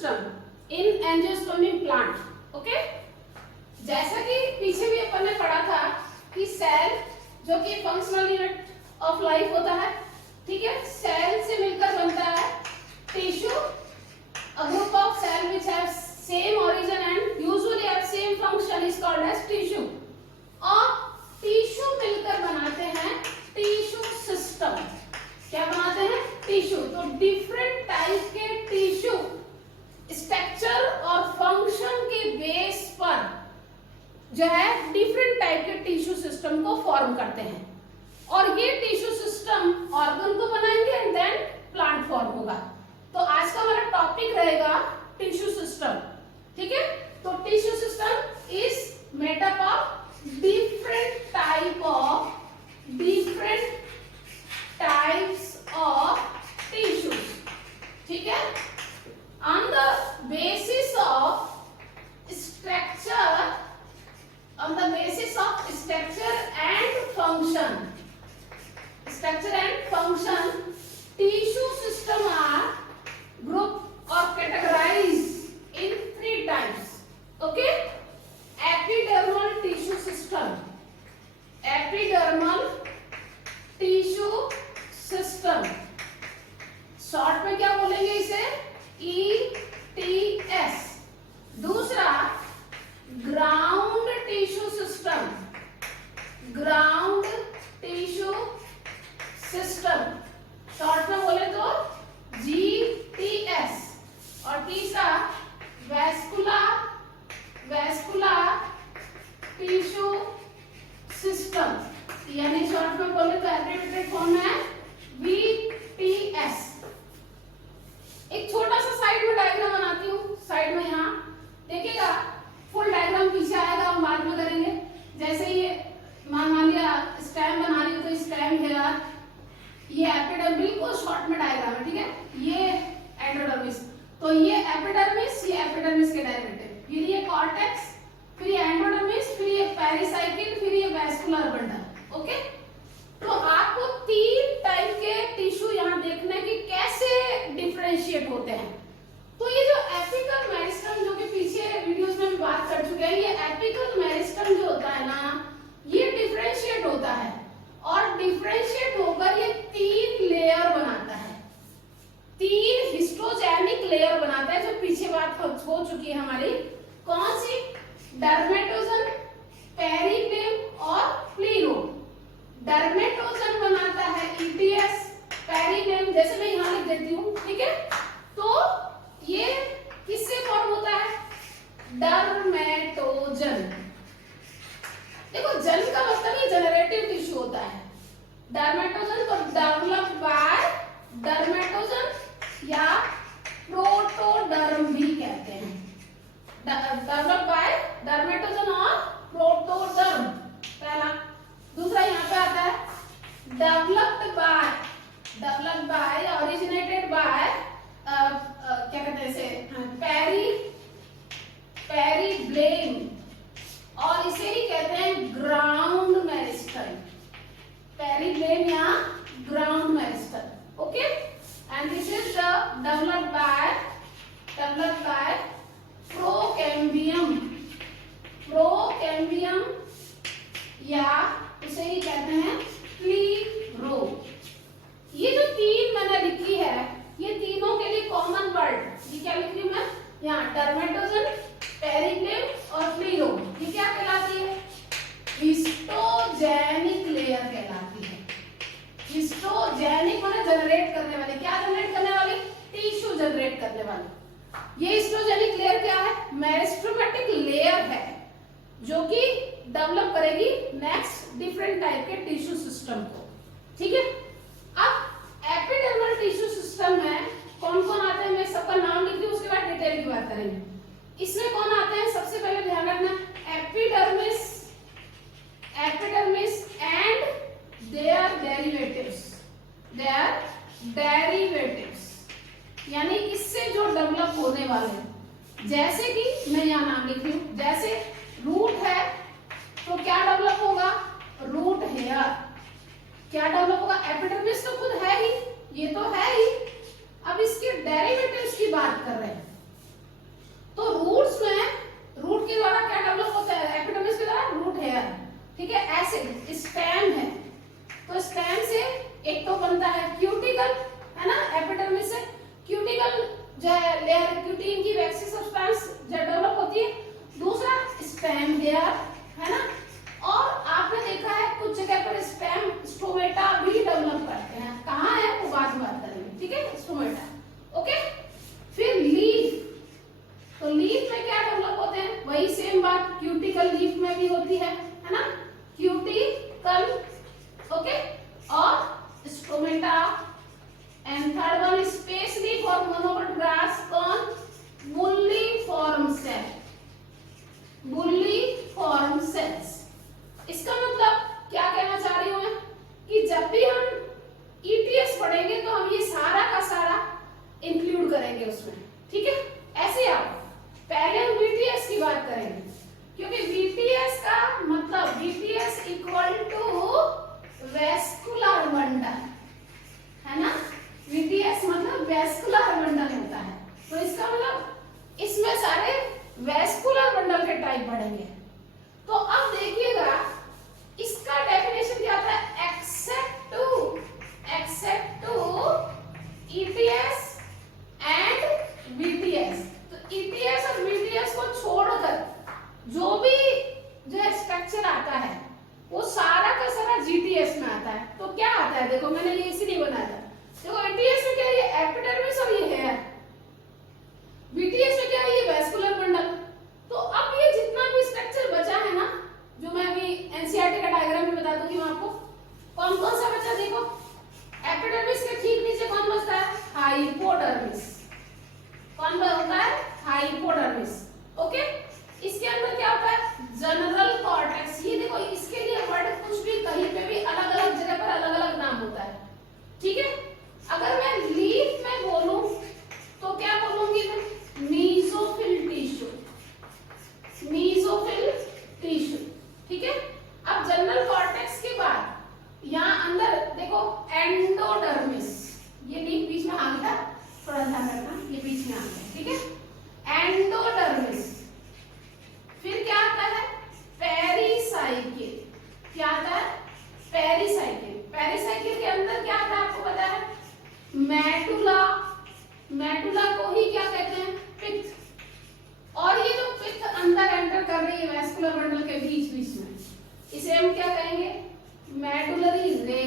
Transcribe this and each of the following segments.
System in angiospermic plant. Okay, जैसा कि पीछे भी अपन ने पढ़ा था कि सेल जो कि फंक्शनल यूनिट ऑफ लाइफ होता है, ठीक है, सेल से मिलकर बनता है tissue. A group of cell which have same origin and usually have same function is called as tissue. और टिश्यू मिलकर बनाते हैं टिश्यू सिस्टम। क्या बनाते हैं? टिश्यू। तो डिफरेंट टाइप के टिश्यू स्ट्रक्चर और फंक्शन के बेस पर जो है डिफरेंट टाइप के टिश्यू सिस्टम को फॉर्म करते हैं, और ये टिश्यू सिस्टम ऑर्गन को बनाएंगे एंड देन प्लांट फॉर्म होगा। तो आज का हमारा टॉपिक रहेगा टिश्यू सिस्टम, ठीक है। तो tissue system is made up of different types of tissues, ठीक है, on the basis of structure, on the basis of structure and function. Structure and function, tissue system are grouped or categorized in 3 types. Okay, epidermal tissue system, epidermal tissue system, short में क्या बोलेंगे इसे? ETS। दूसरा ground tissue system, ground tissue system, short में बोले तो GTS। और तीसरा वैस्कुलर टिश्यू सिस्टम, यानी शॉर्ट में बोले तो एब्रिविएटेड फॉर्म है VTS। एक छोटा सा साइड में डायग्राम बनाती हूँ, साइड में यहाँ देखिएगा, फुल डायग्राम पीछे आएगा, हम बाद में करेंगे। जैसे ये मान लिया स्टेम बना रही हूँ, तो स्टेम है, ये एपिडर्मिस, बिल्कुल शॉर्ट में डायग्राम है, ठीक है, ये एंडोडर्मिस, तो ये एपिडर्मिस, ये एपिडर्मिस के डेरिवेटिव, फिर ये कॉर्टेक्स, फिर ये एंडोडर्मिस, फिर ये पेरिसाइकिल, फिर ये वैस्कुलर बंडल। ओके, तो आपको 3 टाइप के टिश्यू यहाँ देखने की कैसे डिफरेंशिएट होते हैं। तो ये जो एपिकल मेरिस्टम, जो कि पीछे वीडियोस में हम बात कर चुके हैं, ये एपिकल मेरिस्टम जो होता है ना, ये डिफरेंशिएट होता है, और डिफरेंशिएट होकर ये 3 लेयर बनाता है, 3 हिस्टोजेनिक लेयर बनाता है, जो पीछे बात हो चुकी है हमारी। कौन सी? डर्मेटोजन, पेरिक्लेम और प्लीरो। डर्मेटोजन बनाता है ETS, पेरिक्लेम जैसे मैं यहाँ लिख देती हूँ, ठीक है। तो ये किससे फॉर्म होता है? डर्मेटोजन। देखो, जन का मतलब ये जनरेटिव टिश्यू होता है। डर्मेटोजन को डेवलप बाय डर्मेटोजन या प्रोटोडर्म भी कहते हैं। डेवलप बाय डर्मेटोजन और प्रोटोडर्म, पहला। दूसरा यहाँ पे आता है डेवलप्ड बाय ओरिजिनेटेड बाय क्या कहते हैं इसे? पेरिब्लेम, और इसे ही कहते हैं ग्राउंड मेरिस्टम, पेरिब्लेम या ground meristem. Okay, and this is the developed by procambium या इसे ही कहते हैं प्लीरो। ये जो 3 मैंने लिखी है, ये तीनों के लिए कॉमन वर्ड, ये क्या लिख रही हूं मैं यहाँ? डर्मेटोजन, पेरिक्लेम और प्लीरो। ये क्या कहलाती है? हिस्टोजेनिक लेयर कहलाती है। हिस्टोजेनिक माने जनरेट करने वाली। क्या जनरेट करने वाली? टिश्यू जनरेट करने वाली। ये हिस्टोजेनिक लेयर क्या है? मेरिस्टेमेटिक लेयर है, जो कि डेवलप करेगी नेक्स्ट डिफरेंट टाइप के टिश्यू सिस्टम को, ठीक है। अब एपिडर्मल टिश्यू सिस्टम में कौन कौन आते हैं, मैं सबका नाम लिख दूं, उसके बाद डिटेल की बात करेंगे। इसमें कौन आते हैं? सबसे पहले ध्यान रखना, एपिडर्मिस एंड देयर डेरिवेटिव्स, यानी इससे जो डेवलप होने वाले, जैसे कि मैं यहाँ नाम लिख रही हूँ, जैसे रूट है, तो क्या डेवलप होगा? Root hair. क्या डेवलप होगा? एपिडर्मिस तो खुद है ही, ये तो है ही। अब इसके डेरिवेटिव्स की बात कर रहे हैं, एसिड स्टेम है, तो स्टेम से एक तो बनता है क्यूटिकल, है ना, एपिडर्मिस से क्यूटिकल जो है लेयर, क्यूटीन की वैक्सी सब्सटेंस जो डेवलप होती है। दूसरा स्टेम लेयर, है ना, और आपने देखा है कुछ जगह पर स्टेम स्टोमेटा भी डेवलप करते हैं, कहाँ है वो बाद में बात करेंगे, ठीक है, स्टोमेटा। ओके, फिर लीफ, तो लीफ में क्या डेवलप होते हैं, वही सेम बात क्यूटिकल लीफ में भी होती है ना, क्यूटिकल, ओके, और stomata. And third one space leaf और मोनोकोट ग्रास, कौन, बुल्लीफॉर्म सेल, बुल्लीफॉर्म सेल्स। इसका मतलब क्या कहना चाह रही हूं मैं कि जब भी हम ईटीएस पढ़ेंगे तो हम ये सारा का सारा इंक्लूड करेंगे उसमें, ठीक है। ऐसे आप पहले हम बीटीएस की बात करेंगे, क्योंकि बीटीएस का मतलब BTS equal to vascular bundle, है ना, बीटीएस मतलब वेस्कुलर बंडल होता है, तो इसका मतलब इसमें सारे वेस्कुलर बंडल के टाइप पढ़ेंगे। तो अब देखिएगा इसका डेफिनेशन क्या होता है, except to ETS and BTS. तो ईटीएस और बीटीएस को छोड़कर जो भी जो स्ट्रक्चर आता है वो सारा का सारा जीटीएस में आता है। तो क्या आता है, देखो मैंने ये इसीलिए बनाया था, देखो ईटीएस में क्या है, ये एपिडर्मिस और ये हेयर, बीटीएस में क्या है, ये वेस्कुलर बंडल। तो अब ये जितना भी स्ट्रक्चर बचा है ना, जो मैं अभी एनसीईआरटी का डायग्राम में बता दूंगी मैं आपको, कौन कौन सा बचा, देखो एपिडर्मिस के ठीक नीचे कौन बचता है, हाइपोडर्मिस, कौन होता है, हाइपोडर्मिस, ओके। इसके अंदर क्या होता है, जनरल कॉर्टेक्स। ये देखो इसके लिए वर्ड कुछ भी कहीं पे भी अलग अलग जगह पर अलग अलग नाम होता है, ठीक है। अगर मैं लीफ में बोलूं तो क्या बोलूंगी मैं, मीजोफिल टिश्यू, मीजोफिल टिश्यू, ठीक है। अब जनरल कॉर्टेक्स के बाद यहाँ अंदर देखो एंडोडर्मिस, ये लीफ बीच में आ गया, थोड़ा ध्यान रखना, ये बीच में आ गया, ठीक है, एंडोडर्मिस। फिर क्या आता है, पेरिसाइकिल, क्या आता है, पेरिसाइकिल। पेरिसाइकिल के अंदर क्या आता है आपको पता है, मेडुला, मेडुला को ही क्या कहते हैं, पित्त। और ये जो पित्त अंदर एंटर कर रही है वेस्कुलर बंडल के बीच बीच में, इसे हम क्या कहेंगे, मेडुलरी रे,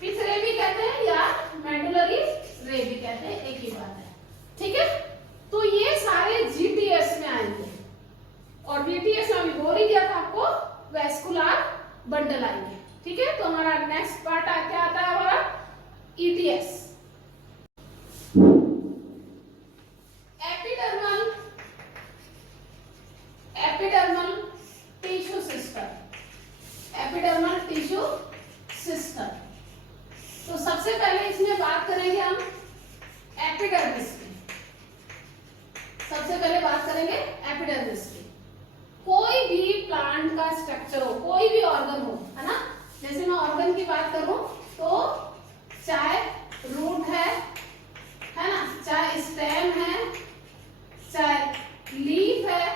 पित्त रे भी कहते हैं या मेडुलरी रे भी कहते हैं, एक ही बात है, ठीक है। तो ये सारे जीटीएस में आएंगे, और बीटीएस में अभी बोल ही दिया था आपको, वेस्कुलर बंडल आएंगे, ठीक है। तो हमारा नेक्स्ट पार्ट क्या आता है हमारा, ETS, epidermal, epidermal tissue system, epidermal tissue system. तो सबसे पहले इसमें बात करेंगे हम एपिडर्मिस की, सबसे पहले बात करेंगे एपिडर्मिस की। कोई भी प्लांट का स्ट्रक्चर हो, कोई भी ऑर्गन हो, है ना, जैसे मैं ऑर्गन की बात करूं तो चाहे रूट है ना, चाहे स्टेम है, चाहे लीफ है,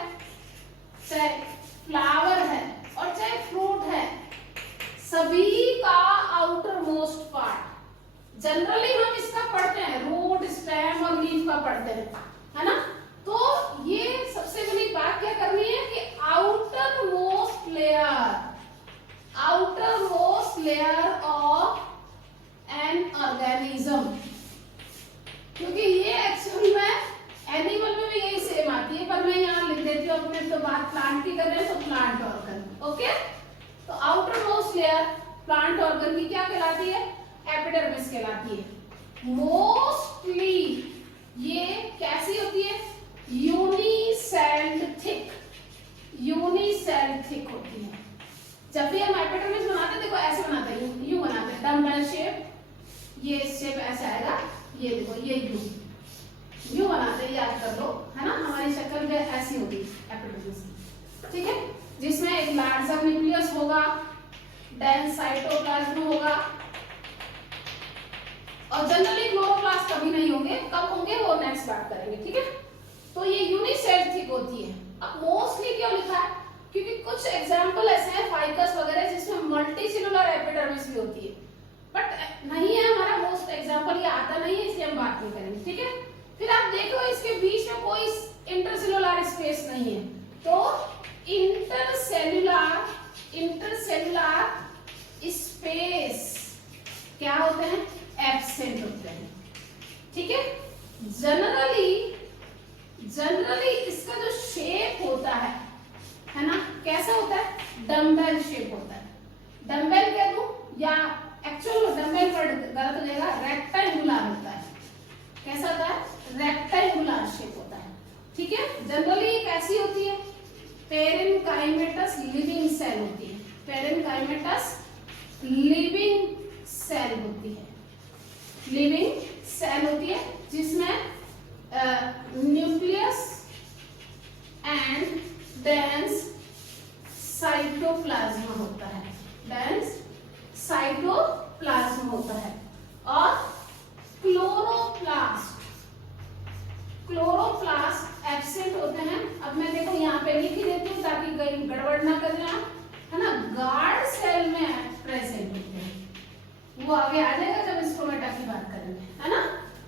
चाहे फ्लावर है, और चाहे फ्रूट है, सभी का आउटर मोस्ट पार्ट जनरली हम इसका पढ़ते हैं, रूट, स्टेम और लीफ का पढ़ते हैं, है ना। तो ये सबसे बड़ी बात क्या करनी है कि outer most layer of an organism, क्योंकि ये एक्चुअली में एनिमल में भी यही सेम आती है, पर मैं यहाँ लिख देती हूँ, अपने तो बात प्लांट की कर रहे हैं तो प्लांट ऑर्गन, ओके। तो outer most layer plant organ की क्या कहलाती है, एपिडर्मिस कहलाती है। मोस्टली ये कैसी होती है, यूनिसेल्ड थिक, यूनिसेल्ड थिक होती है। जब भी हम एपिडर्मिस बनाते हैं, देखो ऐसे बनाते हैं, यू बनाते हैं, डम्बल शेप, ये शेप ऐसा आएगा, ये देखो ये यू बनाते हैं, याद कर लो, है ना, हमारी शक्ल में ऐसी होगी एपिडर्मिस, ठीक है, जिसमें एक लार्जर न्यूक्लियस होगा, डेंस साइटोप्लाज्म होगा, और जनरली क्लोरोप्लास्ट कभी नहीं होंगे, कब होंगे वो नेक्स्ट बात करेंगे, ठीक है। तो ये यूनिसेल्ड थिक होती है। अब मोस्टली क्यों लिखा है, क्योंकि कुछ एग्जांपल ऐसे हैं, फाइकस इंट्रासेलुलर स्पेस क्या होते हैं, एब्सेंट होते हैं। ठीक है, जनरली इसका जो शेप होता है ना, कैसा होता है, डम्बेल शेप होता है। डम्बेल कह दूं या एक्चुअल डम्बेल वर्ड गलत हो जाएगा, रेक्टेंगुलर होता है। कैसा होता है, रेक्टेंगुलर शेप होता है। ठीक है, जनरली कैसी होती है, पेरेन्काइमेटस लिविंग सेल होती है। पेरेन्काइमेटस लिविंग सेल होती है, लिविंग सेल होती है जिसमें न्यूक्लियस एंड डेंस साइटोप्लाज्म होता है, डेंस साइटोप्लाज्म होता है। और क्लोरोप्लास्ट एब्सेंट होते हैं। अब मैं देखो यहाँ पे लिख ही देती हूँ ताकि कहीं गड़बड़ ना कर जाए, है ना। गार्ड सेल में प्रेजेंट होते हैं, वो आगे आ जाएगा जब स्टोमेटा की बात करेंगे, है ना।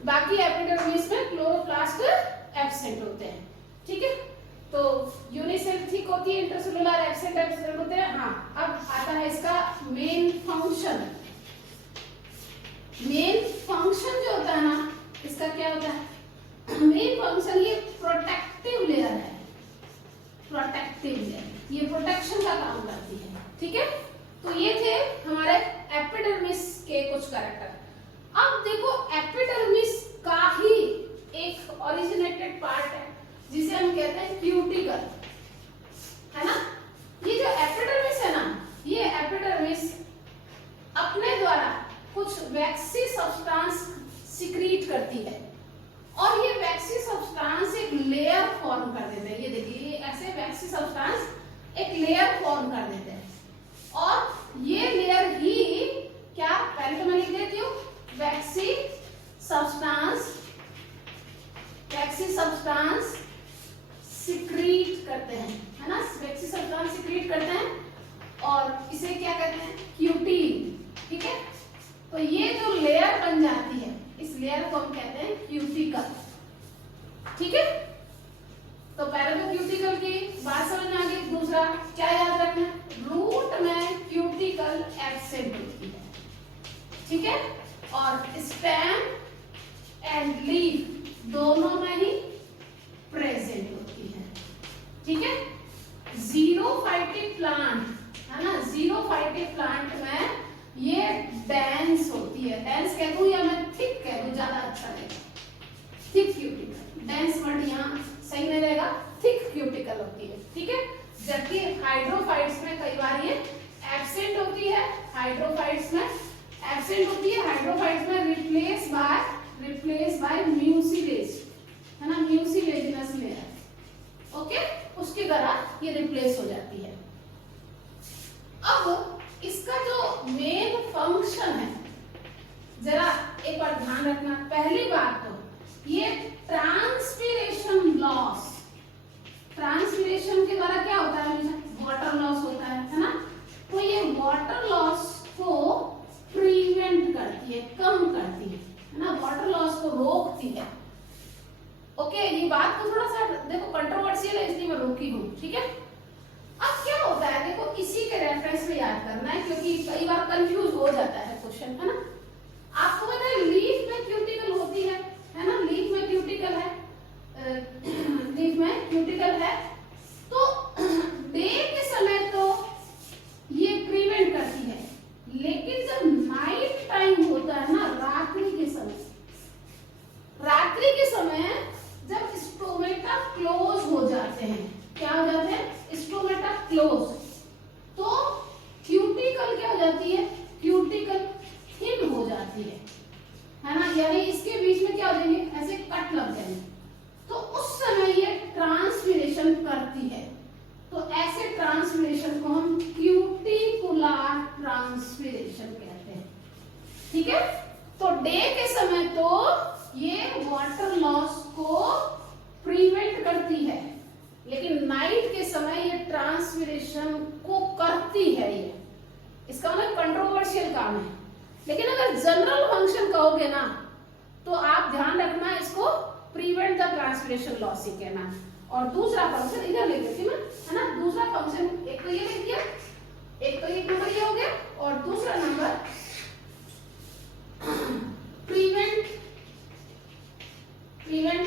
बाकी एपिडर्मिस में क्लोरोप्लास्ट एब्सेंट होते हैं। ठीक है, तो यूनिसेल थिक होती है, इंटरसेलुलर एब्सेंट होते हैं। हाँ, अब आता है इसका मेन फंक्शन। मेन फंक्शन जो होता है ना, इसका क्या होता है, मेन फंक्शन ये प्रोटेक्टिव लेयर है। प्रोटेक्टिव लेयर ये प्रोटेक्शन का काम करती है। ठीक है, तो ये थे हमारे एपिडर्मिस के कुछ कैरेक्टर। अब देखो एपिडर्मिस का ही एक ओरिजिनेटेड पार्ट है जिसे हम कहते हैं क्यूटिकल, है ना। ये जो एपिडर्मिस है ना, ये एपिडर्मिस अपने द्वारा कुछ वैक्सी सब्सटेंस सिक्रीट करती है और ये वैक्सी सब्सटेंस एक लेयर फॉर्म कर देते हैं। ये देखिए, ये ऐसे वैक्सी सब्सटेंस एक लेयर फॉर्म कर देते हैं और ये लेयर ही क्या, पहले तो मैं लिख देती हूँ, वैक्सी सब्सटेंस सिक्रीट करते हैं, है ना। वैक्सी सब्सटेंस सिक्रीट करते हैं और इसे क्या कहते हैं, क्यूटी। ठीक है, तो ये जो लेयर बन जाती है, इस लेयर को हम कहते हैं क्यूटिकल। ठीक है, तो पहले तो क्यूटिकल की बात समझ में आ गई। दूसरा क्या याद रखना, रूट में क्यूटिकल एब्सेंट होती है। ठीक है, और स्टेम एंड लीफ दोनों में ही प्रेजेंट होती है। ठीक है, जीरोफाइटिक प्लांट, है ना, जीरोफाइटिक प्लांट में ये डेंस होती है। डेंस कह दूं या मैं थिक कह दूं, ज्यादा अच्छा रहेगा, थिक क्यूटिकल। डेंस वर्ड यहाँ सही नहीं रहेगा, थिक क्यूटिकल होती है। ठीक है, जबकि हाइड्रोफाइट्स में कई बार ये एब्सेंट होती है। हाइड्रोफाइट्स में एब्सेंट होती है, हाइड्रोफाइट्स में रिप्लेस बाय म्यूसिलेज, है ना, म्यूसिलेजिनस लेयर। ओके, उसके द्वारा ये रिप्लेस हो जाती है। अब इसका जो मेन फंक्शन है, जरा एक बार ध्यान रखना। पहली बात तो ये ट्रांसपीरेशन लॉस, ट्रांसपीरेशन के द्वारा क्या होता है, वाटर लॉस होता है ना। तो ये वाटर लॉस को प्रिवेंट करती है, कम करती है ना, वाटर लॉस को रोकती है। ओके, ये बात तो थोड़ा सा देखो कंट्रोवर्शियल है, इसलिए मैं रोकी हूँ। ठीक है, अब क्या होता है, देखो इसी के रेफरेंस में याद करना है क्योंकि कई बार कंफ्यूज हो जाता है क्वेश्चन, है ना। आपको पता है लीफ में क्यूटिकल होती है ना, लीफ में क्यूटिकल है, लीफ में क्यूटिकल है। तो डे के समय तो ये प्रिवेंट करती है, लेकिन जब नाइट टाइम होता है ना, रात्रि के समय जब स्टोमेटा क्लोज हो जाते हैं, क्या हो जाते हैं, स्टोमेटा क्लोज, तो क्यूटिकल क्या हो जाती है, क्यूटिकल थिन हो जाती है ना, यानी इसके बीच में क्या हो जाएंगे, ऐसे कट लग जाएंगे। तो उस समय ये ट्रांसपीरेशन करती है, तो ऐसे ट्रांसपीरेशन को हम क्यूटिकुलर ट्रांसपीरेशन कहते हैं। ठीक है, तो डे के समय तो ये वाटर लॉस को प्रिवेंट करती है, लेकिन नाइट के समय ये ट्रांसपीरेशन को करती है। ये इसका मतलब कंट्रोवर्शियल काम है, लेकिन अगर जनरल फंक्शन कहोगे ना तो आप ध्यान रखना, इसको प्रिवेंट द ट्रांसपीरेशन लॉस ही कहना। और दूसरा फंक्शन इधर लिख देती हूँ मैं, है ना। दूसरा फंक्शन एक तो ये लिख दिया एक तो एक नंबर ये हो गया, और दूसरा number prevent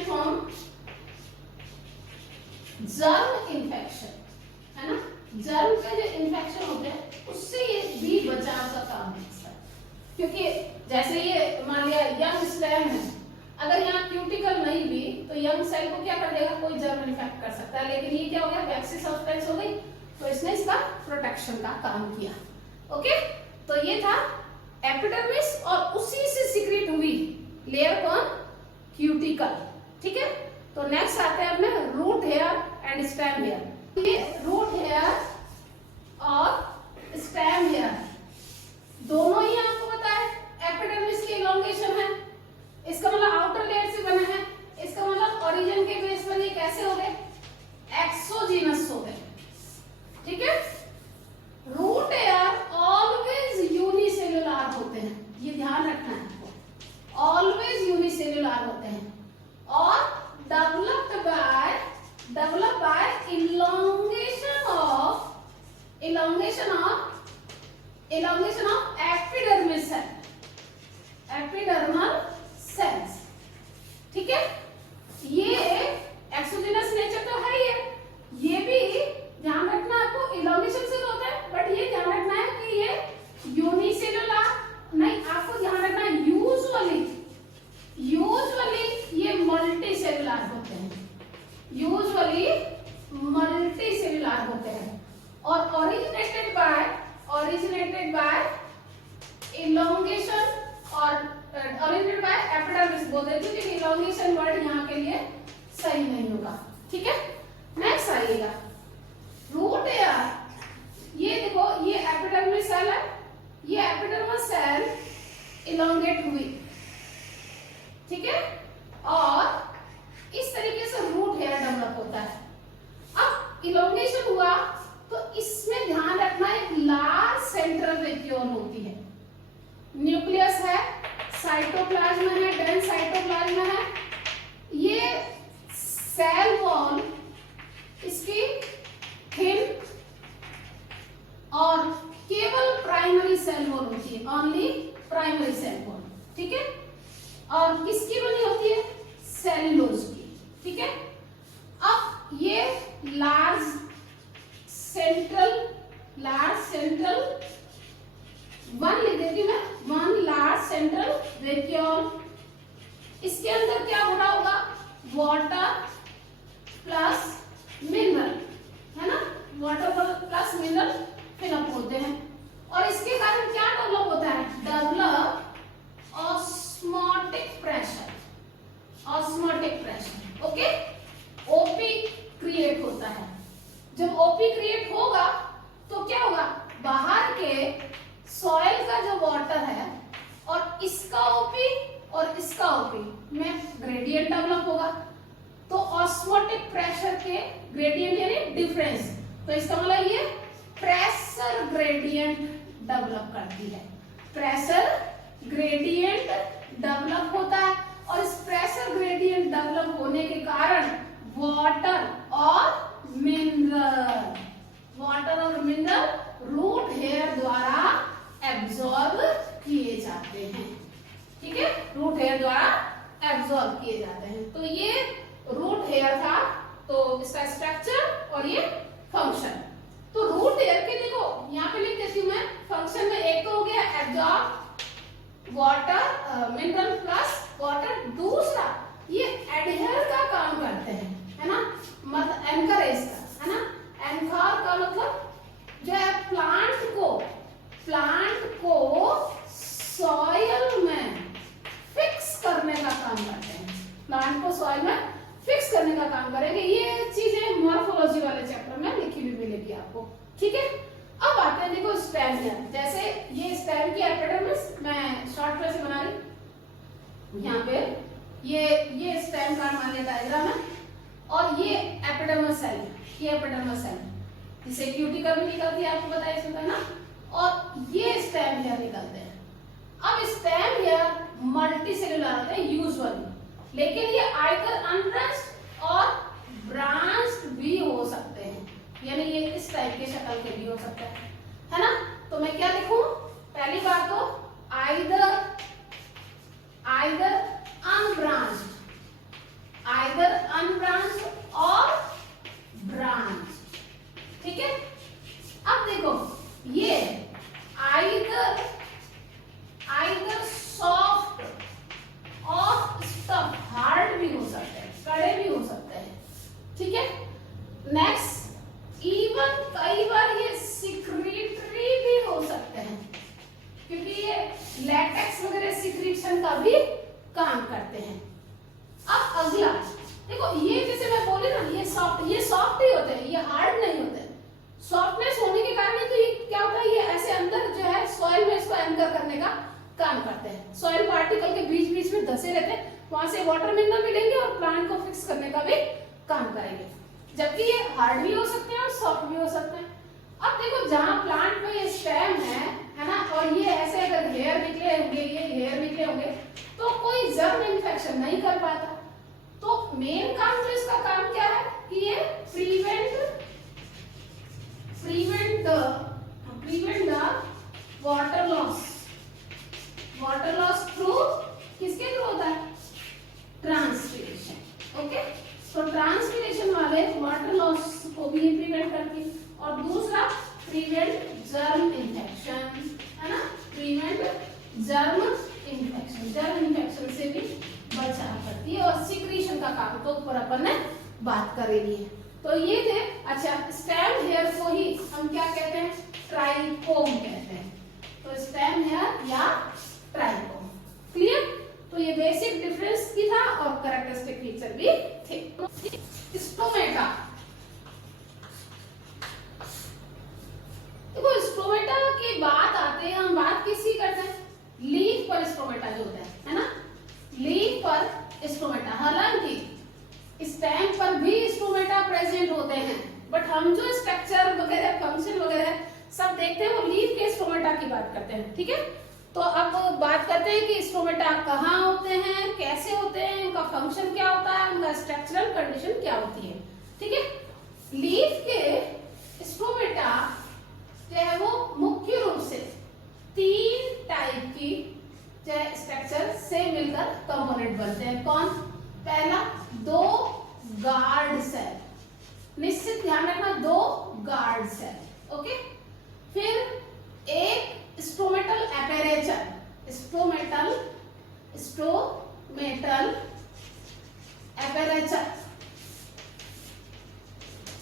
from germ infection, है ना। जर्म के जो इन्फेक्शन होते हैं उससे ये भी बचाव का काम करता है, क्योंकि जैसे ये मान लिया यंग स्टेम है, अगर यहाँ क्यूटिकल नहीं भी तो यंग सेल को क्या कर देगा, कोई जर्म इन्फेक्ट कर सकता है। लेकिन ये क्या हो गया, वैक्सी सब्सटेंस हो गई, तो इसने इसका प्रोटेक्शन का काम किया। ओके, तो ये था एपिडर्मिस, और उसी से सीक्रेट हुई लेयर कौन, क्यूटिकल। ठीक है, तो नेक्स्ट आते हैं अपने root hair and stem hair. ये रूट हेयर और स्टेम हेयर दोनों ही आपको पता है एपिडर्मिस की इलोंगेशन है, इसका मतलब आउटर लेयर से बना है, इसका मतलब ओरिजिन के बेस पर ये कैसे हो गए, एक्सोजीनस हो गए। ठीक है, रूट हेयर ऑलवेज यूनिसेलुलर होते हैं, ये ध्यान रखना है आपको, ऑलवेज यूनिसेलुलर होते हैं, और developed by elongation of epidermal cells। ठीक है, ये एक्सोजेनस नेचर तो है ही है, ये भी ध्यान रखना आपको, elongation से होता है, बट ये ध्यान रखना है कि ये यूनिसेलुलर नहीं, आपको ध्यान रखना है यूजुअली ये मल्टी सेलुलर होते हैं, यूजुअली मल्टी सेलुलर होते हैं, और ओरिजिनेटेड बाय इलोंगेशन, और ओरिजिनेटेड बाय एपिडर्मिस बोल देती हूँ क्योंकि इलोंगेशन वर्ड यहाँ के लिए सही नहीं होगा। ठीक है, नेक्स्ट आइएगा रूट हेयर। ये देखो, ये एपिडर्मिस सेल है, ये एपिडर्मिस सेल इलोंगेट हुई। ठीक है, और इस तरीके से रूट हेयर डेवलप होता है। अब इलोंगेशन हुआ तो इसमें ध्यान रखना, एक लार्ज सेंट्रल रेटियोल होती है, न्यूक्लियस है, साइटोप्लाज्म है, डेंस साइटोप्लाज्म है, ये सेल वॉल इसकी थिन और केवल प्राइमरी सेल वॉल होती है, ओनली प्राइमरी सेल वॉल। ठीक है, और किसकी बनी होती है, सेलुलोज की। ठीक है, अब ये लार्ज सेंट्रल वन लिख देती हूँ मैं, वन लार्ज सेंट्रल रेटियोल, इसके अंदर क्या हो रहा होगा, वाटर प्लस मिनरल, है ना, वाटर प्लस मिनरल फिलअप होते हैं, और इसके कारण क्या डेवलप होता है, develop osmotic pressure. Okay, OP create होता है। जब ओपी क्रिएट होगा तो क्या होगा, बाहर के सॉइल का जो वाटर है और इसका ओपी और इसका ओपी में ग्रेडियंट डेवलप होगा, तो ऑस्मोटिक प्रेशर के ग्रेडियंट यानी डिफरेंस, तो इसका मतलब ये प्रेशर ग्रेडियंट डेवलप करती है, प्रेशर ग्रेडियंट डेवलप होता है, और इस प्रेशर ग्रेडियंट डेवलप होने के कारण वाटर और मिनरल रूट हेयर द्वारा एब्जॉर्ब किए जाते हैं। ठीक है, रूट हेयर द्वारा एब्जॉर्ब किए जाते हैं। तो ये रूट हेयर था, तो इसका स्ट्रक्चर और ये फंक्शन। तो रूट हेयर के देखो यहाँ पे लिख देती हूँ मैं, फंक्शन में एक तो हो गया absorb water mineral plus water, दूसरा ये एडहेयर का काम करते हैं, है ना, मतलब एंकरेज का, है ना, एंकर का मतलब जो है प्लांट को सॉइल में फिक्स करने का काम करते हैं, प्लांट को सॉइल में फिक्स करने का काम करेंगे। ये चीजें मॉर्फोलॉजी वाले चैप्टर में लिखी हुई मिलेगी आपको। ठीक है, अब आते हैं देखो स्टेम हेयर। जैसे ये स्टेम की एपिडर्मिस मैं शॉर्ट में से बना रही, यहाँ पे ये स्टेम का मान लिया डायग्राम है, और ये एपिडर्मस सेल, ये एपिडर्मस सेल जिसे क्यूटिकल भी निकलती है, आपको बताया इसमें ना, और ये स्टेम हेयर निकलते हैं। अब स्टेम हेयर मल्टी सेलुलर होते हैं यूजुअली, लेकिन ये आइदर अनब्रांच्ड और ब्रांच्ड भी हो सकते हैं, यानी ये इस टाइप के शक्ल के भी हो सकते हैं, है ना। पहली बात तो आइदर अनब्रांच्ड और ब्रांच। ठीक है, अब देखो ये आइदर सॉफ्ट और स्टफ, हार्ड भी हो सकते हैं, कड़े भी हो सकते हैं। ठीक है, नेक्स्ट इवन कई बार ये सिक्रीटरी भी हो सकते हैं, क्योंकि ये लैटेक्स वगैरह सिक्रीशन का भी काम करते हैं। अब अगला देखो, ये जैसे मैं बोली ना, ये सॉफ्ट ही होते हैं, ये हार्ड नहीं होते। सॉफ्टनेस होने के कारण तो ये क्या होता है, ये ऐसे अंदर जो है सॉइल में इसको एंकर करने का काम करते हैं। सॉइल पार्टिकल के बीच बीच में धसे रहते हैं, वहां से वाटर मिनरल मिलेंगे और प्लांट को फिक्स करने का भी काम करेंगे। जबकि ये हार्ड भी हो सकते हैं और सॉफ्ट भी हो सकते हैं। अब देखो, जहां प्लांट में ये स्टेम है ना, और ये ऐसे अगर हेयर निकले होंगे, ये हेयर निकले होंगे, तो कोई जर्म इन्फेक्शन नहीं कर पाता। तो मेन काम जो इसका काम क्या है कि ये prevent the water loss through, किसके थ्रू होता है, ट्रांसपिरेशन। ओके, तो ट्रांसपिरेशन वाले वाटर लॉस को भी प्रिवेंट करती है। और दूसरा प्रिवेंट जर्म इन्फेक्शन, है ना, प्रिवेंट जर्म इन्फेक्शन से भी बचाव करती है। और सिक्रीशन का काम तो ऊपर अपन ने बात करेगी है। तो ये थे, अच्छा, स्टेम हेयर को ही हम क्या कहते हैं, ट्राइकोम कहते हैं। तो स्टेम हेयर या ट्राइकोम, क्लियर। तो ये बेसिक डिफरेंस भी था और कैरेक्टरिस्टिक फीचर भी थे। स्टोमेटा, देखो स्टोमेटा की बात आते हैं, हम बात किसकी करते हैं, लीफ पर स्टोमेटा जो होता है ना, लीफ पर स्टोमेटा। हालांकि स्टेम पर भी स्टोमेटा प्रेजेंट होते हैं, बट हम जो स्ट्रक्चर वगैरह, फंक्शन वगैरह सब देखते हैं वो लीफ के स्टोमेटा की बात करते हैं। ठीक है, तो अब बात करते हैं कि स्टोमेटा कहाँ होते हैं, कैसे होते हैं, उनका फंक्शन क्या होता है, उनका स्ट्रक्चरल कंडीशन क्या होती है। ठीक है, लीफ के स्टोमेटा जो है वो मुख्य रूप से 3 टाइप की स्ट्रक्चर से मिलकर कंपोनेंट बनते हैं। कौन? पहला, 2 गार्ड सेल, निश्चित ध्यान रखना, 2 गार्ड सेल। ओके, फिर एक स्टोमेटल एपेरेचर, स्टोमेटल एपेरेचर,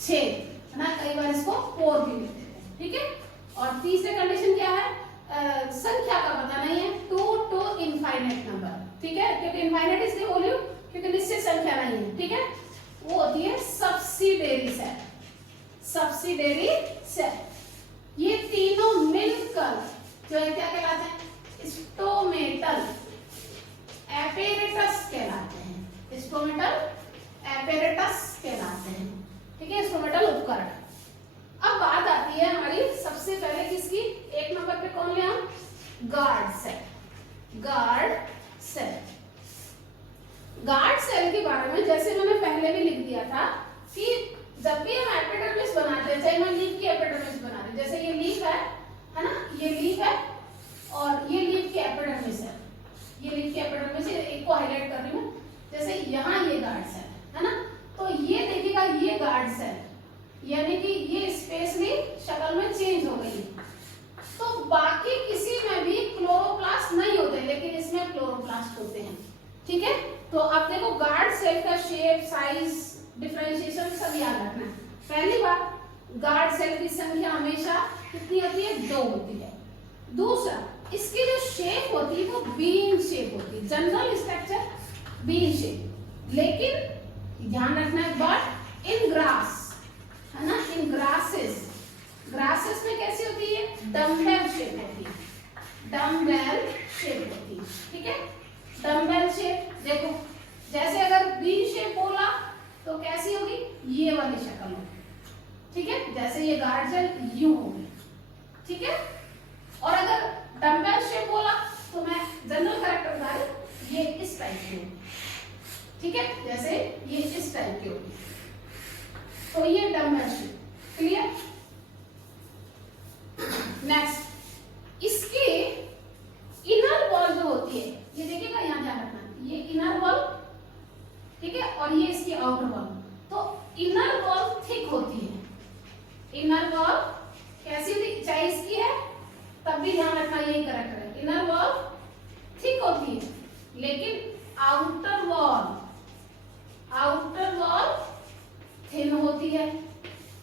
छेद, है ना, कई बार इसको पोर भी लिखते हैं। ठीक है, और तीसरे कंडीशन क्या है, संख्या का पता नहीं है, 2 to इनफाइनाइट नंबर। ठीक है, क्योंकि इनफाइनाइट इसलिए बोली हूं क्योंकि निश्चित संख्या नहीं है। ठीक है, वो होती है सब्सिडरी सेल। ये तीनों मिलकर जो है क्या कहलाते हैं, स्टोमेटल एपेरेटस कहलाते हैं। स्टोमेटल एपेरेटस कहलाते हैं। ठीक है, स्टोमेटल उपकरण। अब बात आती है हमारी सबसे पहले किसकी, 1 नंबर पे कौन लिया, गार्ड सेल के बारे में जैसे मैंने पहले भी लिख दिया था कि जब भी हम एपिडर्मिस बनाते हैं, चाहे मैं लीफ की एपिडर्मिस बना रही, जैसे ये लीफ है ना, ये लीफ है और ये लीफ की एपिडर्मिस है, ये लीफ की एपिडर्मिस है, एक को हाईलाइट कर रही हूं। जैसे यहाँ ये गार्ड सेल है ना, तो ये देखिएगा, ये गार्ड सेल यानी कि ये स्पेशली शक्ल में चेंज हो गई। तो बाकी किसी में भी क्लोरोप्लास्ट नहीं होते, लेकिन इसमें क्लोरोप्लास्ट होते हैं। ठीक है, तो अब देखो गार्ड सेल का शेप, साइज, डिफरेंशिएशन सब याद रखना है। पहली बात, गार्ड सेल की संख्या हमेशा कितनी होती है, 2 होती है। दूसरा, इसकी जो शेप होती है वो बीन शेप होती है, जनरल स्ट्रक्चर बीन शेप। लेकिन ध्यान रखना एक बात, इन ग्रास, है ना, इन ग्रासेस में कैसी होती है, डम्बेल शेप होती है, डम्बेल शेप होती है। ठीक है, डम्बेल शेप। देखो जैसे अगर बीन शेप बोला तो कैसी होगी, ये वाली शक्ल होगी। ठीक है, जैसे ये गार्ड सेल यूं होगी। ठीक है, और अगर डम्बेल शेप बोला तो मैं जनरल कैरेक्टर बता रही, ये इस टाइप की होगी। ठीक है, जैसे ये इस टाइप की होगी, तो ये डम्बेल शेप। क्लियर। नेक्स्ट, इसके ध्यान रखना, यही करेक्टर है। इनर वॉल थिक होती है, लेकिन आउटर वॉल थिन होती है।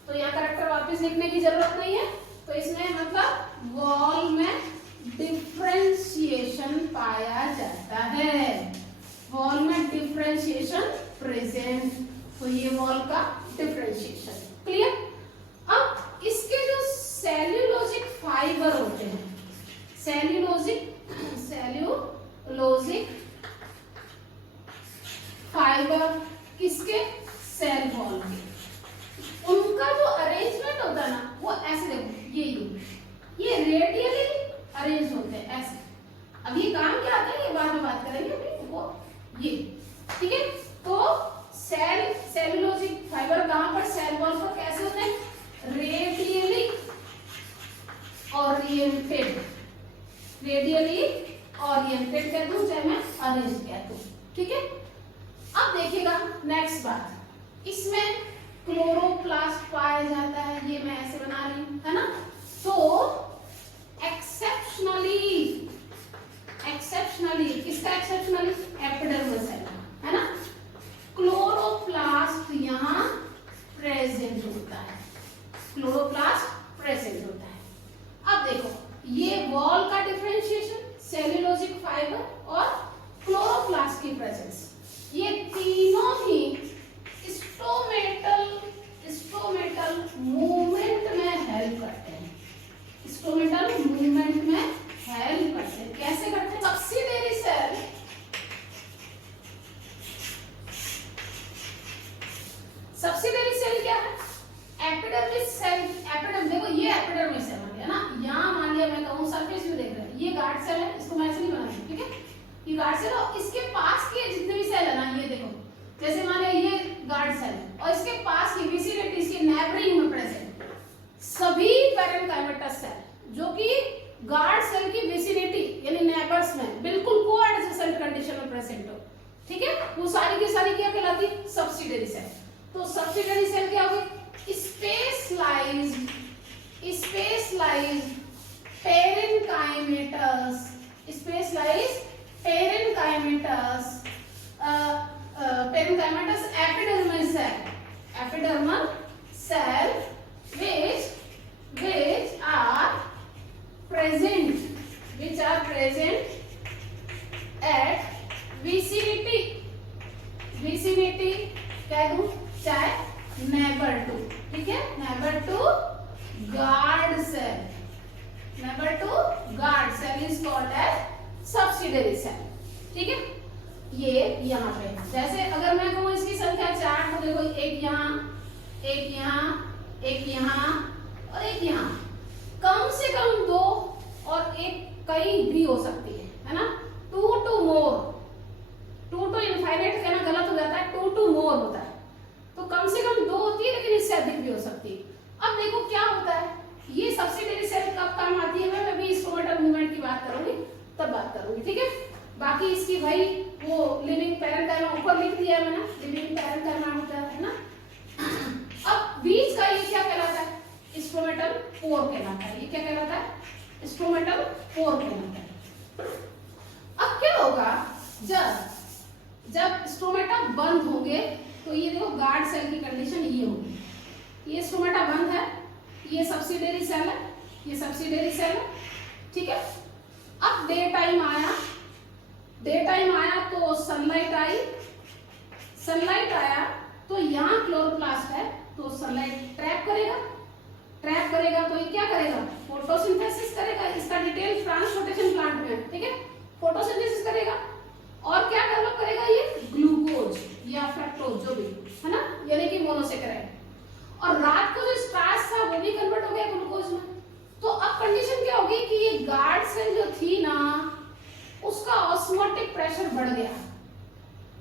तो यहाँ करेक्टर वापस लिखने की जरूरत नहीं है। तो इसमें मतलब वॉल में डिफरेंशिएशन पाया जाता है, वॉल में डिफरेंशिएशन प्रेजेंट। तो ये वॉल का डिफरेंशिएशन क्लियर। अब इसके जो सेल्यूलोजिक फाइबर होते हैं, सेल्यूलोजिक फाइबर किसके, सेल वॉल के, उनका जो अरेंजमेंट होता है ना वो ऐसे देखो, ये रेडियली अरेंज होते हैं ऐसे। अब ये काम क्या आता है ये बाद में बात करेंगे, अभी वो ये ठीक है। तो सेल्यूलोजिक फाइबर कहां पर, सेल वॉल पर कैसे होते हैं, रेडियली ओरिएंटेड, कह दूं चाहे मैं अरेंज कह दूं, ठीक है। अब देखिएगा नेक्स्ट बात, इसमें क्लोरोप्लास्ट पाया जाता है, ये मैं ऐसे बना रही हूं, है ना। तो एक्सेप्शनली किसका, एक्सेप्शनली एपिडर्मल सेल, है ना। क्लोरोप्लास्ट यहाँ प्रेजेंट होता है, क्लोरोप्लास्ट प्रेजेंट होता है। अब देखो ये वॉल का डिफरेंशिएशन, सेल्यूलोजिक फाइबर और क्लोरोप्लास्ट की प्रेजेंस, ये तीनों ही स्टोमेटल मूवमेंट में हेल्प करते हैं, स्टोमेटल मूवमेंट में हेल्प करते हैं। कैसे करते हैं, सब्सिडियरी सेल, सब्सिडियरी सेल क्या है, एपिडर्मिस सेल, एपिडर्म देखो ये एपिडर्मिस सेल है ना, यहाँ मान लिया मैं कहूँ सरफेस व्यू देख रहे हैं, ये गार्ड सेल है, इसको मैं ऐसे नहीं बनाऊंगी, ठीक है। ये गार्ड सेल और इसके पास के जितने भी सेल है ना, ये देखो जैसे मान लिया ये गार्ड सेल है और इसके पास की विसिनिटी, इसके नेबरिंग में प्रेजेंट सभी पैरेन्काइमेटस सेल जो कि गार्ड सेल की विसिनिटी यानी नेबर्स में बिल्कुल कोएडजेसेंट कंडीशन में प्रेजेंट हो, ठीक है, वो सारी की सारी क्या कहलाती, सब्सिडियरी सेल। तो सब्सिडियरी सेल क्या होगी, specialised parenchymatous, parenchymatous epidermal cell which are present at vicinity कह दूं चाहे neighbor to, ठीक है, neighbor to guard cell is called as subsidiary cell, ठीक है। ये यहाँ पे जैसे अगर मैं कहूँ इसकी संख्या 4, तो देखो एक यहाँ, एक यहाँ, एक यहाँ और एक यहाँ, कम से कम 2 और एक कई भी हो सकती है ना। 2 to more, 2 to infinite कहना गलत हो जाता है, 2 to more होता है, तो कम से कम 2 होती है, लेकिन इससे अधिक भी हो सकती है। अब देखो क्या होता है, ये सब्सिडियरी सेल कब काम आती है, मैं अभी स्टोमेटल मूवमेंट की बात करूंगी तब बात करूंगी, ठीक है। बाकी इसकी भाई वो लिविंग पैरेन्काइमा ऊपर लिख दिया है मैंने, लिविंग पैरेन्काइमा होता है ना। अब बीच का ये क्या कहलाता है, स्टोमेटल पोर कहलाता है, ये क्या कहलाता है, स्टोमेटल पोर कहलाता है। अब क्या होगा, जब स्टोमेटा बंद होंगे तो ये देखो गार्ड सेल की कंडीशन ये होगी, ये स्टोमेटा बंद है, ये सब्सिडियरी सेल है, ये सब्सिडियरी सेल है, ठीक है। अब डे टाइम आया तो सनलाइट आई, सनलाइट आया तो यहाँ क्लोरोप्लास्ट है, तो सनलाइट ट्रैप करेगा तो ये क्या करेगा, फोटोसिंथेसिस करेगा, इसका डिटेल ट्रांसपोर्टेशन प्लांट में, ठीक है, फोटोसिंथेसिस करेगा और क्या डेवलप करेगा, ये ग्लूकोज या फ्रक्टोज जो भी है ना, यानी कि मोनोसेकेराइड, और रात को जो स्टार्च था वो भी कन्वर्ट हो गया ग्लूकोज में। तो अब कंडीशन क्या होगी कि ये गार्ड सेल जो थी ना उसका ऑस्मोटिक प्रेशर बढ़ गया,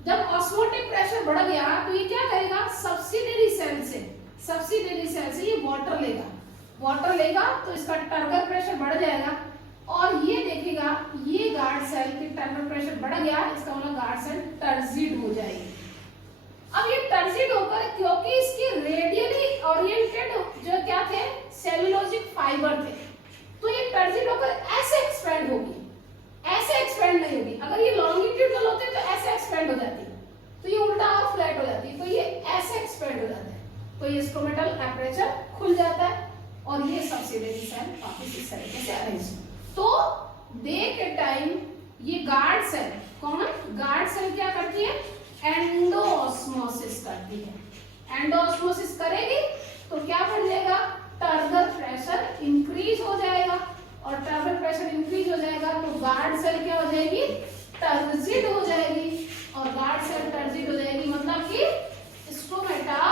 जब ऑस्मोटिक प्रेशर बढ़ गया तो ये क्या करेगा, सब्सिडियरी सेल से ये वाटर लेगा तो इसका टर्गर प्रेशर बढ़ जाएगा और ये देखेगा ये गार्ड सेल की टर्गर प्रेशर बढ़ गया, इसका मतलब गार्ड सेल टर्जिड हो जाएगी। अब ये टर्जिड होकर, क्योंकि इसकी रेडियली ओरिएंटेड जो क्या थे, सेल्यूलोजिक फाइबर थे, तो ये टर्जिड होकर ऐसे तो ये स्टोमेटल एपरेचर खुल जाता है और ये सबसिडियरी सेल वापस इस तरीके से अरेंज। तो डे के टाइम ये गार्ड सेल, कौन गार्ड सेल क्या करती है, एंडोऑस्मोसिस करती है। एंडोऑस्मोसिस करेगी तो क्या बनेगा, टर्गर प्रेशर इंक्रीज हो जाएगा और टर्गर प्रेशर इंक्रीज हो जाएगा तो गार्ड सेल क्या हो जाएगी, टर्जिड हो जाएगी और गार्ड सेल टर्जिड हो जाएगी मतलब कि स्टोमेटा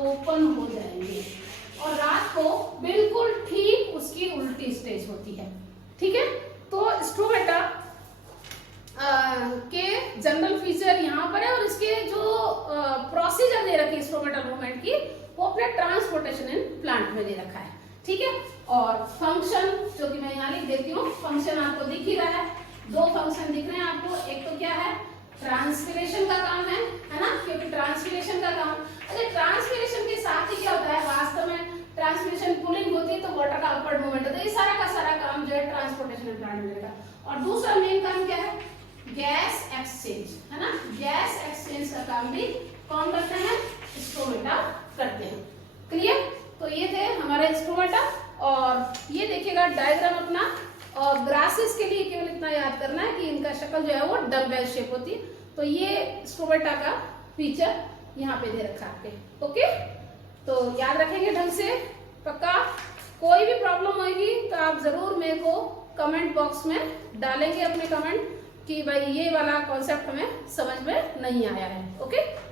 ओपन हो जाएंगे और रात को बिल्कुल ठीक उसकी उल्टी स्टेज होती है। ठीक है, तो स्टोमेटा के जनरल फीचर यहाँ पर है और इसके जो प्रोसीजर दे रखी है स्टोमेटल मूवमेंट की वो अपने ट्रांसपोर्टेशन इन प्लांट में दे रखा है। ठीक है, और फंक्शन जो कि मैं यहाँ लिख देती हूँ, फंक्शन आपको दिख ही रहा है, दो फंक्शन दिख रहे हैं आपको। एक तो क्या है, ट्रांसपिरेशन का काम है ना, क्योंकि ट्रांसपिरेशन का काम, अच्छा ट्रांसपिरेशन के साथ ही क्या होता है, वास्तव में ट्रांसपिरेशन पुलिंग होती है तो वाटर का अपवर्ड मूवमेंट होता है, ये सारा का सारा काम जो है ट्रांसपोर्टेशन प्लांट में रहेगा। और दूसरा मेन काम क्या है, गैस एक्सचेंज, है ना, गैस एक्सचेंज का काम भी कौन करते हैं, स्टोमेटा करते हैं। क्लियर, तो ये थे हमारे स्टोमेटा और ये देखिएगा डायग्राम अपना। और ग्रासेस के लिए केवल इतना याद करना है कि इनका शक्ल जो है वो डम्बेल शेप होती है। तो ये स्टोमेटा का फीचर यहाँ पे दे रखा है आपके। ओके, तो याद रखेंगे ढंग से पक्का। कोई भी प्रॉब्लम होगी तो आप जरूर मेरे को कमेंट बॉक्स में डालेंगे अपने कमेंट कि भाई ये वाला कॉन्सेप्ट हमें समझ में नहीं आया है। ओके।